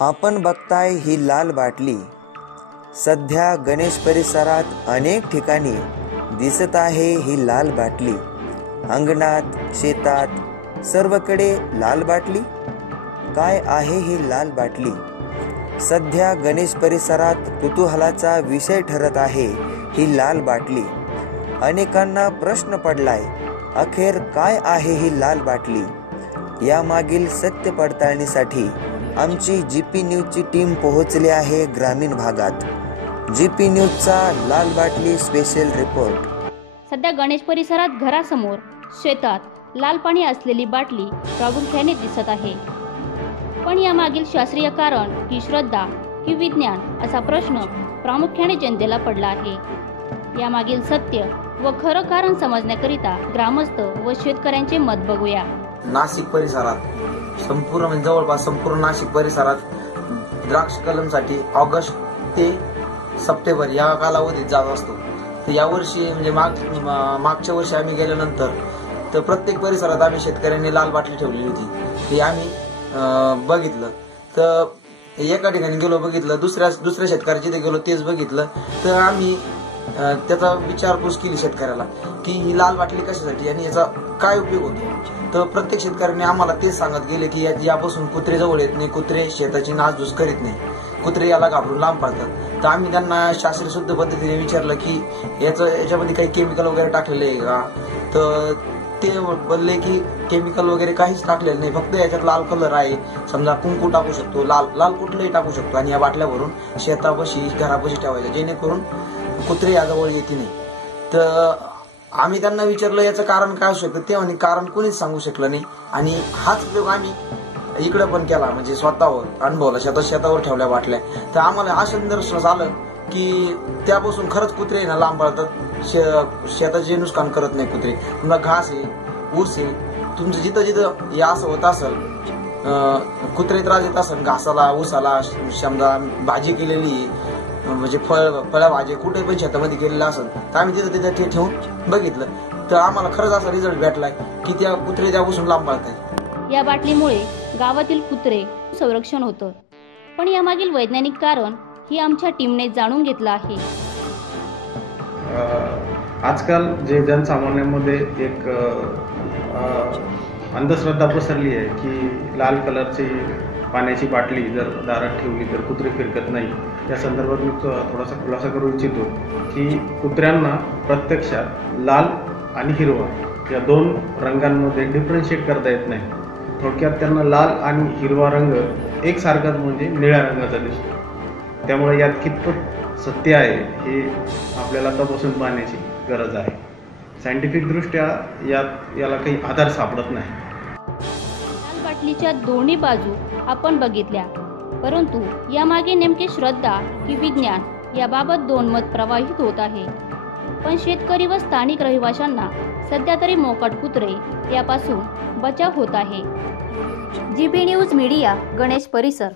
आपण बघताय ही लाल बाटली सध्या गणेश परिसरात अनेक ठिकाणी दिसत आहे। ही लाल बाटली अंगणात, शेतात सर्वकडे लाल बाटली। काय आहे ही लाल बाटली? सध्या गणेश परिसरात कुतूहलाचा विषय ठरत आहे ही लाल बाटली। अनेकांना प्रश्न पडलाय, अखेर काय आहे ही लाल बाटली? यामागील सत्य पडताळणीसाठी आमची जीपी न्यूजची टीम पोहोचली आहे ग्रामीण भागात। जीपी न्यूजचा लाल बाटली स्पेशल रिपोर्ट। सध्या गणेश परिसरात घरासमोर, शेतात लाल पाणी असलेली बाटली प्रामुख्याने दिसत आहे। पण यामागील शास्त्रीय कारण की श्रद्धा की विज्ञान असा प्रश्न प्रामुख्याने जनतेला पडला आहे। यामागील सत्य व खरं कारण समजण्याकरिता ग्रामस्थ व शेतकऱ्यांचे मत बघूया। नाशिक परिसरात संपूर्ण जवळपास संपूर्ण नाशिक परिसरात द्राक्ष कलमसाठी ऑगस्ट ते सप्टेंबर या कालावधीत जात असतो। तर यावर्षी म्हणजे मागच्या वर्षी आम्ही गेल्यानंतर तर प्रत्येक परिसरात आम्ही शेतकऱ्यांनी लाल बाटली ठेवलेली होती। ते आम्ही बघितलं, तर एका ठिकाणी गेलो बघितलं, दुसऱ्या शेतकऱ्याच्या तिथे गेलो तेच बघितलं। तर आम्ही त्याचा विचारपूस केली शेतकऱ्याला की ही लाल बाटली कशासाठी आणि याचा काय उपयोग होतो। तर प्रत्येक शेतकऱ्याने आम्हाला तेच सांगत गेले की यापासून कुत्रे जवळ येत नाही, कुत्रे शेताची नासधूस करीत नाही, कुत्रे याला घाबरून लांब पडतात। तर आम्ही त्यांना शास्त्रीय शुद्ध पद्धतीने विचारलं की याच्यामध्ये काही केमिकल वगैरे टाकलेले आहे का? तर ते बोलले की केमिकल वगैरे काहीच टाकलेलं नाही, फक्त याच्यात लाल कलर आहे। समजा कुंकू टाकू शकतो, लाल कुठलंही टाकू शकतो आणि या बाटल्यावरून शेतापाशी घरापाशी ठेवायचं जेणेकरून कुत्रे याजवळ येते नाही। तर आम्ही त्यांना विचारलं याचं कारण काय असू शकतं, ते म्हणे कारण कोणीच सांगू शकलं नाही। आणि हाच प्रयोग आम्ही इकडे पण केला, म्हणजे स्वतःवर अनुभवला, शेतावर ठेवल्या बाटल्या। तर आम्हाला असं निदर्शनास आलं की त्यापासून खरंच कुत्रे ना लांब पळतात, शेताचे नुकसान करत नाही कुत्रे। पुन्हा घास आहे, ऊस आहे, तुमचं जिथं जिथं हे असं होत असेल, कुत्रे त्रास येत असेल घासाला, ऊसाला, समजा भाजी केलेली म्हणजे फळभाजी कुठे पण शेतामध्ये केलेलं असेल तर आम्ही तिथं ते ठेवून बघितलं, तर आम्हाला खरंच असा रिझल्ट भेटलाय की त्या कुत्रे त्यापासून लांब पळतात। या बाटलीमुळे गावातील कुत्रे संरक्षण होतं, पण यामागील वैज्ञानिक कारण ही आमच्या टीमने जाणून घेतलं आहे। आजकाल जे जनसामान्यांमध्ये एक अंधश्रद्धा पसरली आहे की लाल कलरची पाण्याची बाटली जर दारात ठेवली तर कुत्रे फिरकत नाही। या संदर्भात मी थोडासा खुलासा करू इच्छितो की कुत्र्यांना प्रत्यक्षात लाल आणि हिरवा या दोन रंगांमध्ये डिफरन्शिएट करता येत नाही। थोडक्यात त्यांना लाल आणि हिरवा रंग एकसारखाच म्हणजे निळ्या रंगाचा दिसतो। त्यामुळे यात कितपत सत्य आहे हे आपल्याला तपासून पाहण्याची गरज आहे। सायंटिफिक दृष्ट्या याला काही आधार सापडत नाही। लाल बाटलीच्या दोन्ही बाजू आपण बघितल्या, परंतु यामागे नेमके श्रद्धा की विज्ञान याबाबत दोन मत प्रवाहित होत आहे। पण शेतकरी व स्थानिक रहिवाशांना सध्या तरी मोकाट कुत्रे यापासून बचाव होत आहे। जीपी न्यूज मीडिया, गणेश परिसर।